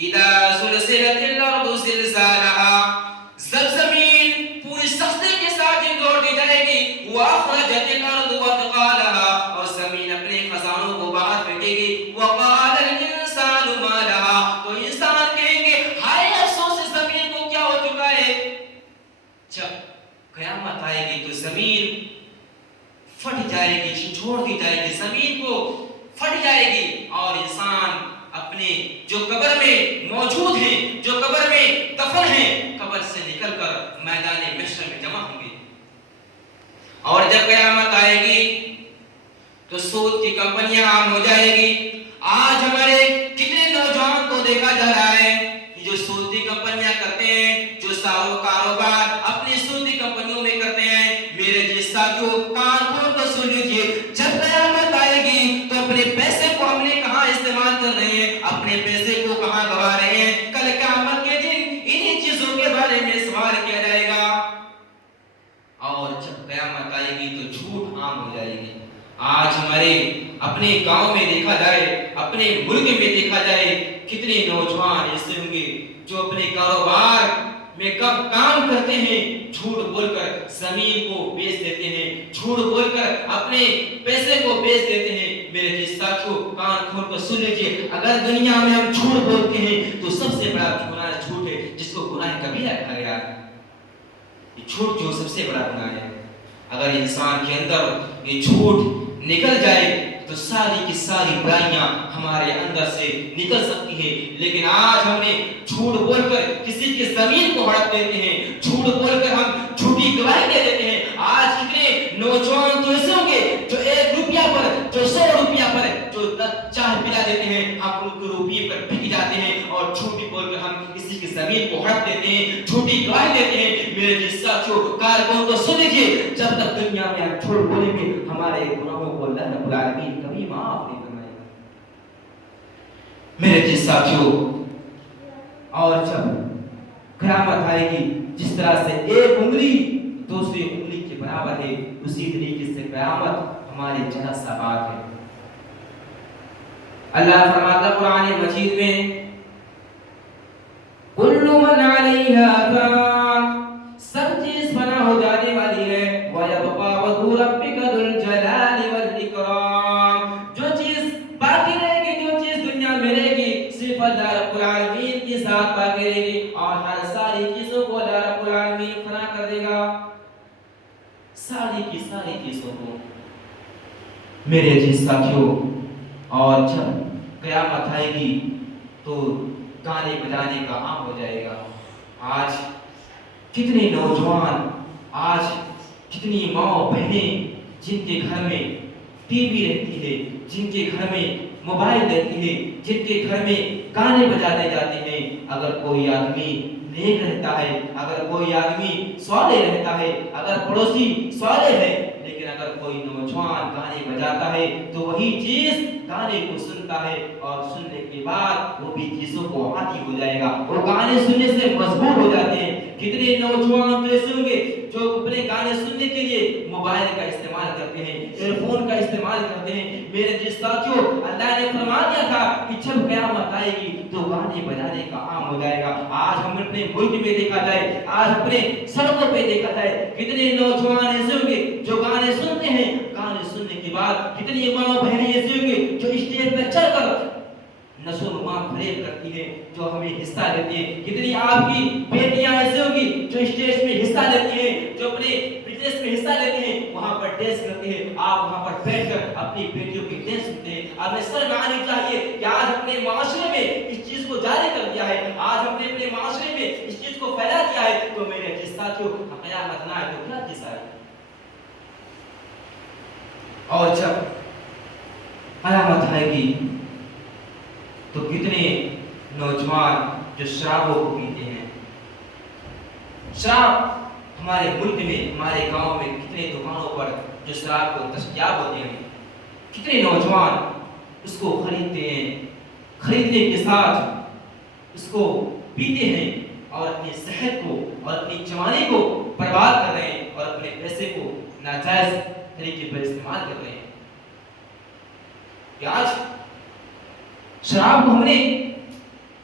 اذا سلسلت الارض زلزالها، جب زمین پوری سختی کے ساتھ ہی دوڑ دی جائے گی، واخرجت الارض اثقالها، اور زمین اپنے خزانوں کو باہر پھینکے گی، وقال الانسان ما لها، تو انسان کہیں گے ہائے افسوس اس زمین کو کیا ہو چکا ہے۔ جب قیامت آئے گی تو زمین پھٹ جائے گی، چھوڑ دی جائے گی، زمین کو پھٹ جائے گی، اور انسان اپنے جو قبر میں موجود ہیں، جو قبر میں دفن ہیں، قبر سے نکل کر میدان محشر میں جمع ہوں گے۔ اور جب قیامت آئے گی تو سود کی کمپنیاں عام ہو جائے گی۔ آج ہمارے کتنے نوجوان کو دیکھا جا رہا ہے کہ جو سود کی کمپنیاں کرتے ہیں، جو ساروں کاروبار اپنی سود کی کمپنیوں میں کرتے ہیں، میرے جس ساتھیوں کان کھول کر سن لیجیے، جب قیامت آئے گی تو اپنے پیسے کو ہم نے کہاں استعمال کر رہے ہیں، اپنے پیسے کو کہاں گوا رہے ہیں، کل قیامت کے دن انہی چیزوں کے بارے میں سوال کیا جائے گا۔ اور جب قیامت آئے گی تو جھوٹ عام ہو جائے گی۔ آج ہمارے اپنے گاؤں میں دیکھا جائے، اپنے ملک میں دیکھا جائے، کتنے نوجوان ایسے ہوں گے جو اپنے کاروبار میں کام کرتے ہیں، جھوٹ بول کر زمین کو بیچ دیتے ہیں، جھوٹ بول کر اپنے پیسے کو بیچ دیتے ہیں۔ میرے جس ساتھیوں کان کھول کر سن لیجیے، اگر دنیا میں ہم جھوٹ بولتے ہیں تو سب سے بڑا گناہ جھوٹ ہے، جس کو گناہ کبیرہ کہا گیا ہے۔ جھوٹ جو سب سے بڑا گناہ ہے، اگر انسان کے اندر یہ جھوٹ نکل جائے تو ساری کی ساری برائیاں ہمارے اندر سے نکل سکتی ہیں۔ لیکن آج ہم نے جھوٹ بول کر کسی کی زمین کو ہڑپ دیتے ہیں، جھوٹ بول کر ہم جھوٹی گواہی دے دیتے ہیں۔ آج کتنے نوجوان تو ایسے ہوں گے جو 1 روپیہ پر، جو 100 روپیہ پر جو چائے پلا دیتے ہیں، ہم ان کو روپیے پر بک جاتے ہیں، اور جھوٹی بول کر ہم کسی کی زمین کو ہڑپ دیتے ہیں، جھوٹی گواہی دیتے ہیں۔ میرے جس ساتھیوں کارکن کو سن لیجیے، جب تک دنیا میں ہم جھوٹ بولیں گے ہمارے گناہوں کو اللہ رب العالمین کبھی معاف نہیں فرمائے گا۔ میرے جس ساتھیوں، اور جب قیامت آئے گی، جس طرح سے ایک انگلی دوسری انگلی کے برابر ہے، اسی طریقے سے قیامت ہمارے جہاں سا بات ہے۔ اللہ فرماتا قرآن مجید میں، کل من علیہا فان، سب چیز فنا ہو جانے والی ہے، وَيَبْقَى وَجْهُ رَبِّكَ ذُو الْجَلَالِ وَالْإِكْرَامِ، جو چیز باقی رہے گی، جو چیز دنیا میں رہے گی، صرف اللہ رب العالمین کی ذات باقی رہے گی، اور ہر ساری چیزوں کو اللہ رب العالمین فنا کر دے گا، ساری کی ساری چیزوں کو۔ میرے جس ساتھیوں، اور جب قیامت آئے گی تو گانے بجانے کا عام ہو جائے گا۔ آج کتنے نوجوان، آج کتنی ماں بہنیں جن کے گھر میں ٹی وی رہتی ہے، جن کے گھر میں موبائل رہتی ہے، جن کے گھر میں گانے بجاتے جاتے ہیں، اگر کوئی آدمی نیک رہتا ہے، اگر کوئی آدمی صالح رہتا ہے، اگر پڑوسی صالح ہے، لیکن اگر کوئی نوجوان گانے بجاتا ہے تو وہی چیز گانے کو سنتا ہے، اور سننے کے بعد وہ بھی چیزوں کو عادی ہو جائے گا، وہ گانے سننے سے مجبور ہو جاتے ہیں۔ کتنے نوجوان تو ایسے ہوں گے جو اپنے گانے سننے کے لیے موبائل کا استعمال کرتے ہیں، ایئر فون کا استعمال کرتے ہیں۔ میرے جس ساتھیوں، اللہ نے فرما دیا تھا کہ جب قیامت آئے گی تو گانے بجانے کا عام ہو جائے گا۔ آج ہم اپنے ملک میں دیکھا جائے، آج اپنے سڑکوں پہ دیکھا جائے، کتنے نوجوان ایسے ہوں گے جو گانے سنتے ہیں، گانے سننے کے بعد کتنی ماں بہنیں ایسے ہوں گے جو اسٹیج پہ چڑھ کر نشو و نما فریب کرتی ہے، جو ہمیں حصہ لیتی ہے۔ کتنی آپ کی بیٹیاں ایسے ہوگی جو اسٹیج میں حصہ لیتی ہیں، جو اپنے بزنس میں حصہ لیتی ہیں، وہاں پر ڈانس کرتی ہیں، آپ وہاں پر بیٹھ کر اپنی بیٹیوں کی ڈانس سنتے ہیں۔ ہمیں سر آنی چاہیے کہ آج اپنے معاشرے میں اس چیز کو جاری کر دیا ہے، آج ہم نے اپنے معاشرے میں اس چیز کو پھیلا دیا ہے، تو میرے جس ساتھیوں قیامت نہ آئے تو کیا چیز آئے؟ اور جب قیامت آئے گی تو کتنے نوجوان جو شرابوں کو پیتے ہیں، شراب ہمارے ملک میں، ہمارے گاؤں میں کتنے دکانوں پر جو شراب کو دستیاب ہوتے ہیں، کتنے نوجوان اس کو خریدتے ہیں، خریدنے کے ساتھ اس کو پیتے ہیں، اور اپنی صحت کو اور اپنی جوانی کو برباد کر رہے ہیں، اور اپنے پیسے کو ناجائز طریقے پر استعمال کر رہے ہیں۔ کہ آج شراب کو ہم نے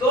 2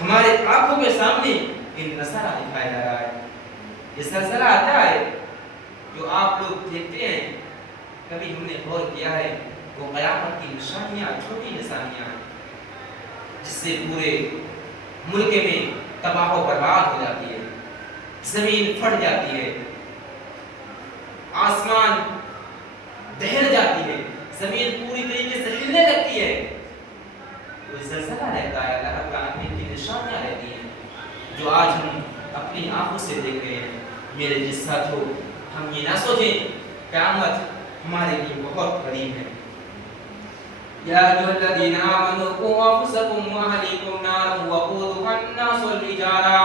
ہمارے آنکھوں کے سامنے ایک نظارہ دکھایا جا رہا ہے. یہ سلسلہ آتا ہے جو آپ لوگ دیکھتے ہیں, کبھی ہم نے غور کیا ہے, وہ قیامت کی نشانیاں, چھوٹی نشانیاں ہیں جس سے پورے ملک میں تباہ و برباد ہو جاتی ہے, زمین پھٹ جاتی ہے, آسمان دہل جاتی ہے, زمین پوری طریقے سے ہلنے لگتی ہے. وہ زلزلہ رہتا ہے, اللہ رب العالمین کی نشانیاں رہتی ہیں جو آج ہم اپنی آنکھوں سے دیکھ رہے ہیں. میرے جس ساتھیوں, ہم یہ نہ سوچیں قیامت ہمارے لیے بہت قریب ہے. یا ایھا الذین آمنوا قوا انفسکم واہلیکم نارا وقودھا الناس والحجارہ,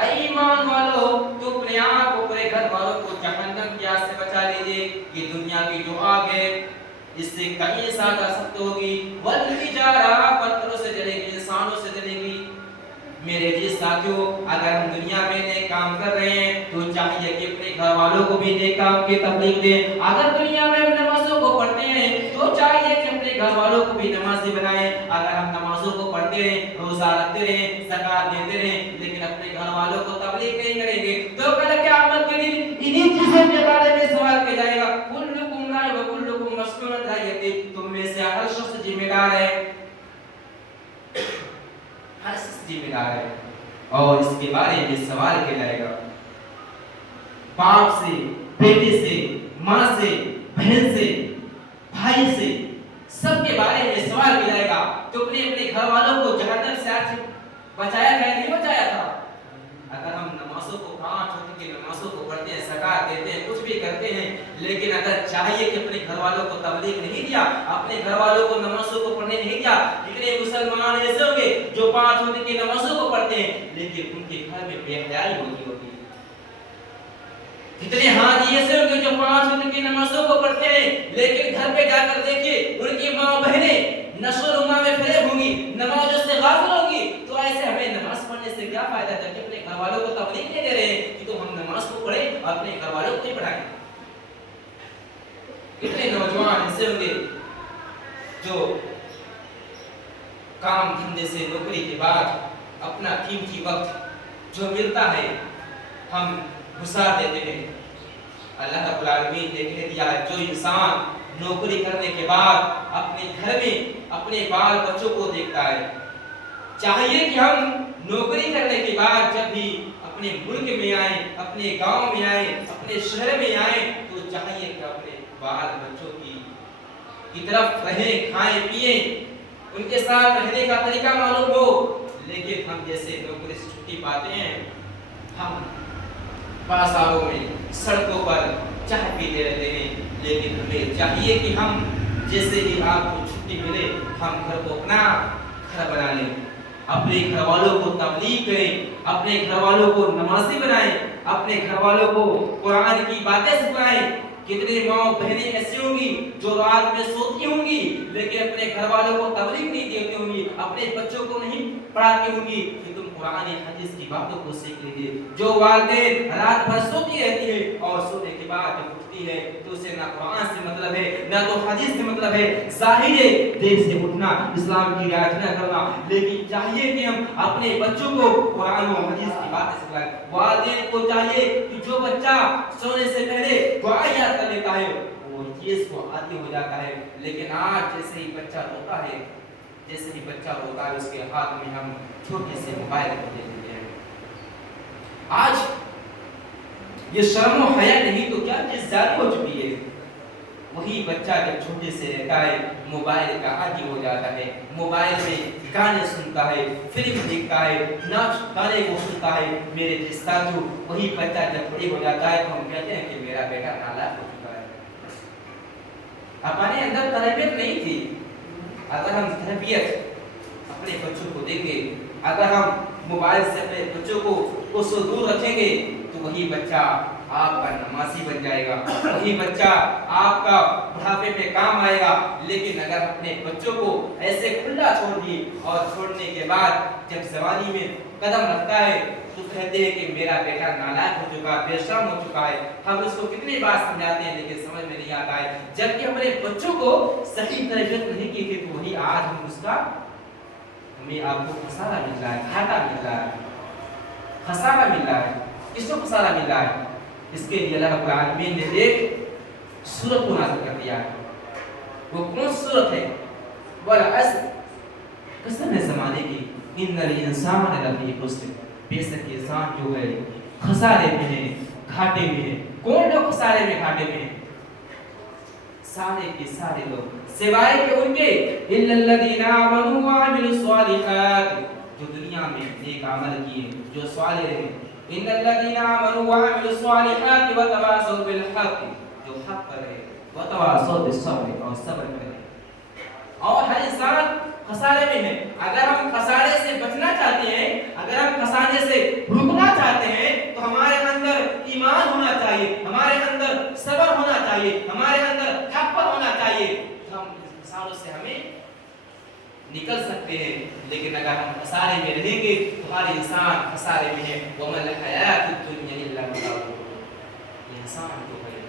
اے ایمان والو تو اپنے آپ کو, اپنے گھر والوں کو جہنم کی آگ سے بچا لیجیے. یہ دنیا کی جو آگ ہے اس سے کہیں ساتھ آ سکتے ہوگی, والحجارہ پتھروں سے جلے گی, انسانوں سے جلے گی. میرے جی ساتھیوں, اگر ہم دنیا میں نیک کام کر رہے ہیں تو چاہیے کہ اپنے گھر والوں کو بھی نیک کام کی تبلیغ دیں. اگر دنیا میں ہم نمازوں کو پڑھتے ہیں تو چاہیے کہ اپنے گھر والوں کو بھی نمازی بنائیں. اگر ہم نمازوں کو پڑھتے ہیں, روزہ رکھتے رہیں, زکات دیتے رہیں, لیکن اپنے گھر والوں کو تبلیغ نہیں کریں گے تو کل قیامت کے دن انہی چیزوں کے بارے میں سوال کیا جائے گا. کلکم راع وکلکم مسئول عن رعیتہ, تم میں سے ہر شخص ذمہ دار ہے, ہر شخص ذمہ دار ہے, اور اس کے بارے میں سوال کیا جائے گا. باپ سے, بیٹے سے, ماں سے, بہن سے, بھائی سے, سب کے بارے میں سوال کیا جائے گا. تو اپنے گھر والوں کو جہنم سے آج بچایا گیا, نہیں بچایا تھا. اگر ہم نمازوں کو, 5 وقت کی نمازوں کو پڑھتے ہیں, زکات دیتے ہیں, کچھ بھی کرتے ہیں, لیکن اگر چاہیے کہ اپنے گھر والوں کو تبلیغ نہیں دیا, اپنے گھر والوں کو نمازوں کو پڑھنے نہیں دیا. کتنے مسلمان ایسے ہوں گے جو 5 وقت کی نمازوں کو پڑھتے ہیں لیکن ان کے گھر میں بے حیائی ہوتی ہوگی. کتنے حاجی ایسے ہوں گے جو 5 وقت کی نمازوں کو پڑھتے ہیں لیکن گھر پہ جا کر دیکھیے ان کی ماں بہنیں نشو و نما میں فریب ہوں گی, نمازوں سے غافل ہوں گی. تو ایسے ہمیں نماز پڑھنے سے کیا فائدہ جب کہ اپنے گھر والوں کو تبلیغ نہیں دے رہے ہیں کہ تو ہم نماز کو پڑھیں اور اپنے گھر والوں کو نہیں پڑھائیں. کتنے نوجوان ایسے ہوں گے جو کام دھندے سے, نوکری کے بعد اپنا قیمتی وقت جو ملتا ہے ہم گزار دیتے ہیں. اللہ رب العالمین نے کہہ دیا ہے جو انسان نوکری کرنے کے بعد اپنے گھر میں اپنے بال بچوں کو دیکھتا ہے, چاہیے کہ ہم نوکری کرنے کے بعد جب بھی اپنے ملک میں آئیں, اپنے گاؤں میں آئیں, اپنے شہر میں آئیں تو چاہیے کہ اپنے بال بچوں کی طرف رہیں, کھائیں پیئیں, ان کے ساتھ رہنے کا طریقہ معلوم ہو. لیکن ہم جیسے نوکری سے چھٹی پاتے ہیں, ہم بازاروں میں, سڑکوں پر چائے پیتے رہتے ہیں. لیکن ہمیں چاہیے کہ ہم جیسے ہی آپ کو چھٹی ملے ہم گھر کو اپنا گھر بنا لیں, اپنے گھر والوں کو تبلیغ کریں, اپنے گھر والوں کو نمازی بنائیں, اپنے گھر والوں کو قرآن کی باتیں سکھائیں. کتنے ماں بہنیں ایسی ہوں گی جو رات میں سوتی ہوں گی لیکن اپنے گھر والوں کو تبلیغ نہیں دیتی ہوں گی, اپنے بچوں کو نہیں پڑھاتی ہوں گی کہ تم قرآن حدیث کی باتوں کو سیکھ لیجیے. جو والدین رات بھر سوتی رہتی ہے اور سونے کے بعد جب اٹھتی ہے تو اسے نہ قرآن سے مطلب ہے نہ تو حدیث سے مطلب ہے. ظاہر ہے دیر سے اٹھنا اسلام کی رعایت نہ کرنا, لیکن چاہیے کہ ہم اپنے بچوں کو قرآن و حدیث کی باتیں سکھائیں. والدین کو چاہیے کہ جو بچہ سونے سے پہلے دعا یاد کر لیتا ہے وہ چیز کو عادی ہو جاتا ہے. لیکن آج جیسے ہی بچہ روتا ہے, جیسے ہی بچہ روتا ہے اس کے ہاتھ میں ہم چھوٹے سے موبائل کو دے دیتے ہیں. آج یہ شرم و حیا نہیں تو کیا چیز زیادہ ہو چکی ہے. وہی بچہ جب چھوٹے سے رہتا ہے موبائل کا عادی ہو جاتا ہے, موبائل میں گانے سنتا ہے, فلم دیکھتا ہے, ناچ گانے کو سنتا ہے. میرے جس ساتھیوں وہی بچہ جب بڑی ہو جاتا ہے تو ہم کہتے ہیں کہ میرا بیٹا نالائق ہو چکا ہے. ہمارے اندر تربیت نہیں تھی. اگر ہم تربیت اپنے بچوں کو دیں گے, اگر ہم موبائل سے اپنے بچوں کو دور رکھیں گے تو وہی بچہ آپ کا نمازی بن جائے گا, وہی بچہ آپ کا بڑھاپے میں کام آئے گا. لیکن اگر اپنے بچوں کو ایسے کھلا چھوڑ دیے اور چھوڑنے کے بعد جب جوانی میں قدم رکھتا ہے تو کہتے ہیں کہ میرا بیٹا نالائق ہو چکا, بے شرم ہو چکا ہے. ہم اس کو کتنی بار سمجھاتے ہیں لیکن سمجھ میں نہیں آتا ہے. جبکہ اپنے بچوں کو صحیح تربیت نہیں کی تھی تو وہی آج ہم اس کا ہمیں آپ کو خسارہ مل رہا ہے، گھاٹا مل رہا ہے، خسارہ مل رہا ہے. کس کو خسارہ مل رہا ہے؟ اس کے لیے اللہ رب العالمین نے ایک سورت کو نازل کر دیا ہے. وہ کون سورت ہے؟ والعصر، قسم ہے زمانے کی، ان الانسان لفی خسر، بے شک انسان جو ہے خسارے میں ہے، گھاٹے میں ہے. کون لوگ خسارے میں گھاٹے میں ہیں؟ سارے کے سارے لوگ، سوائے کہ ان کے الا الذین آمنوا وعملوا الصالحات، جو دنیا میں نیک عمل کیے، جو صالح رہے. ان الذین آمنوا وعملوا الصالحات وتواصوا بالحق، جو حق پر رہے، وتواصوا بالصبر، اور صبر کرے. اور ہر انسان خسارے میں ہے. اگر ہم خسارے سے بچنا چاہتے ہیں، اگر ہم خسارے سے رکنا چاہتے ہیں، تو ہمارے اندر ایمان ہونا چاہیے، ہمارے اندر صبر ہونا چاہیے، ہمارے اندر حق پر ہونا چاہیے. ہم اس خساروں سے ہمیں نکل سکتے ہیں. لیکن اگر ہم خسارے میں رہیں گے تو ہر انسان خسارے میں ہے. وَمَا الْحَيَاةُ الدُّنْيَا إِلَّا مَتَاعُ. انسان جو ہے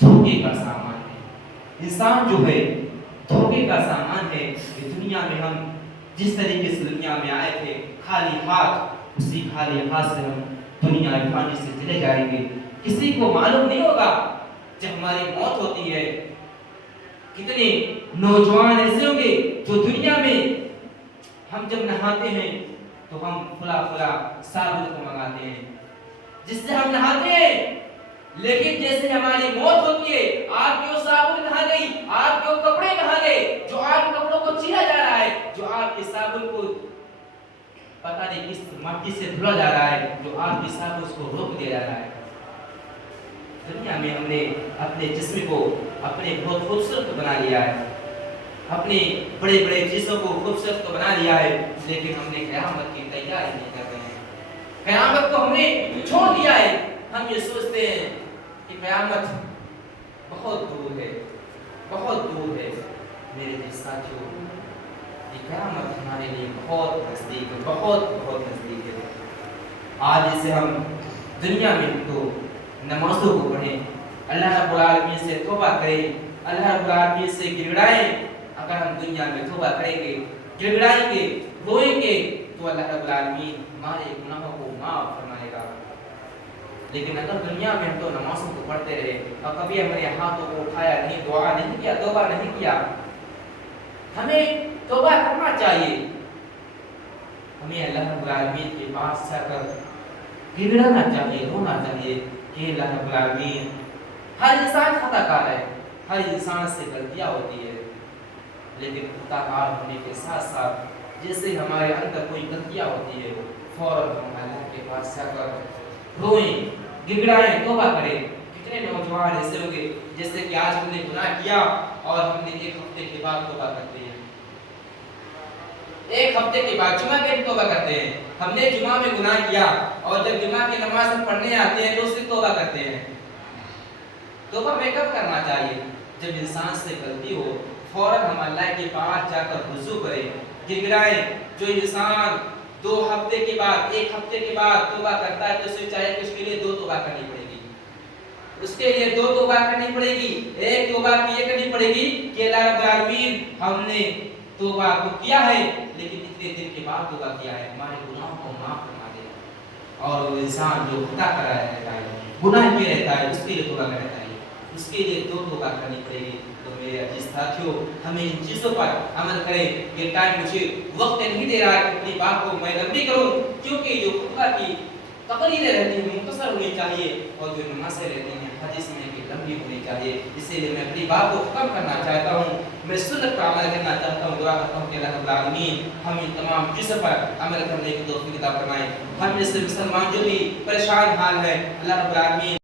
دھوکے کا سامان ہے. انسان جو ہے دھوکے کا سامان ہے. کہ دنیا میں ہم جس طریقے سے دنیا میں آئے تھے خالی ہاتھ، اسی خالی ہاتھ سے ہم دنیا فانی سے چلے جائیں گے. کسی کو معلوم نہیں ہوگا جب ہماری موت ہوتی ہے. کتنے نوجوان ایسے ہوں گے جو دنیا میں ہم جب نہاتے ہیں تو ہم فلا صابن کو منگاتے ہیں جس سے ہم نہاتے ہیں. لیکن جیسے ہماری موت ہوتی ہے، آپ کے صابن کہاں گئی، آپ کے کپڑے کہاں گئے جو آپ کے کپڑوں کو چیرا جا رہا ہے، جو آپ کے صابن کو پتہ نہیں کس مٹی سے دھلا جا رہا ہے، جو آپ کے صابن اس کو روک دیا جا رہا ہے. دنیا میں ہم نے اپنے جسم کو اپنے بہت خوبصورت بنا لیا ہے، اپنے بڑے بڑے چیزوں کو خوبصورت تو بنا لیا ہے، لیکن ہم نے قیامت کی تیاری نہیں کر رہے ہیں. قیامت کو ہم نے چھوڑ دیا ہے. ہم یہ سوچتے ہیں کہ قیامت بہت دور ہے، بہت دور ہے. میرے دل ساتھیوں، یہ قیامت ہمارے لیے بہت نزدیک ہے، بہت نزدیک ہے. آج اسے ہم دنیا میں تو نمازوں کو پڑھیں، اللہ رب العالمین سے توبہ کریں، اللہ رب العالمین سے گڑگڑائیں. اگر ہم دنیا میں توبہ کریں گے، گڑگڑائیں گے، روئیں گے، تو اللہ رب العالمین ہمارے گناہوں کو معاف فرمائے گا. لیکن اگر دنیا میں ہم تو نمازوں کو پڑھتے رہے اور کبھی ہمارے ہاتھوں کو اٹھایا نہیں، دعا نہیں کیا، توبہ نہیں کیا. ہمیں توبہ کرنا چاہیے. ہمیں اللہ رب العالمین کے پاس جا کر گڑگڑانا چاہیے، رونا چاہیے کہ اللہ رب العالمین، ہر انسان خطا کار ہے، ہر انسان سے غلطیاں ہوتی ہے. لیکن خطا کار ہونے کے ساتھ ساتھ جیسے ہمارے اندر کوئی غلطیاں ہوتی ہے، فوراً ہم اللہ کے پاس جا کر روئیں، گڑگڑائیں، توبہ کریں. کتنے نوجوان ایسے ہوں گے جیسے کہ آج ہم نے گناہ کیا اور ہم نے ایک ہفتے کے بعد توبہ کرتے ہیں، ایک ہفتے کے بعد جمعہ کے توبہ کرتے ہیں. ہم نے جمعہ میں گناہ کیا اور جب جمعہ کی نماز ہم پڑھنے آتے ہیں تو اس کی توبہ کرتے ہیں. توبہ ہمیں کب کرنا چاہیے؟ جب انسان سے غلطی ہو، فوراً ہم اللہ کے پاس جا کر رجوع کریں، گڑگڑائیں. جو انسان 2 ہفتے کے بعد، 1 ہفتے کے بعد توبہ کرتا ہے تو اسے چاہے کہ اس کے لیے 2 توبہ کرنی پڑے گی، اس کے لیے 2 توبہ کرنی پڑے گی. ایک توبہ یہ کرنی پڑے گی کہ اللہ رب العالمین، ہم نے توبہ کو کیا ہے لیکن اتنے دن کے بعد توبہ کیا ہے، ہمارے گناہوں کو معاف فرما دے. اور وہ انسان جو خطا کر رہتا ہے، گناہ کیے رہتا ہے، اس کے لیے توبہ کرنا چاہیے، اس کے لیے 2 توبہ کرنی پڑے گی. تو میرے عزیز ساتھیوں، ہمیں ان چیزوں پر عمل کریں. یہ ٹائم مجھے وقت نہیں دے رہا ہے کہ اپنی بات کو میں لمبی کروں، کیونکہ جو خطبہ کی تقریریں رہتی ہیں مختصر ہونی چاہیے اور جو نمازیں رہتی ہیں حدیث میں کہ لمبی ہونی چاہیے. اسی لیے میں اپنی بات کو ختم کرنا چاہتا ہوں. میں سنت پر عمل کرنا چاہتا ہوں. دعا کرتا ہوں کہ اللہ رب العالمین ہم ان تمام چیزوں پر عمل کرنے کی توفیق عطا فرمائے. ہم جیسے مسلمان جو بھی پریشان حال ہے، اللہ رب العالمین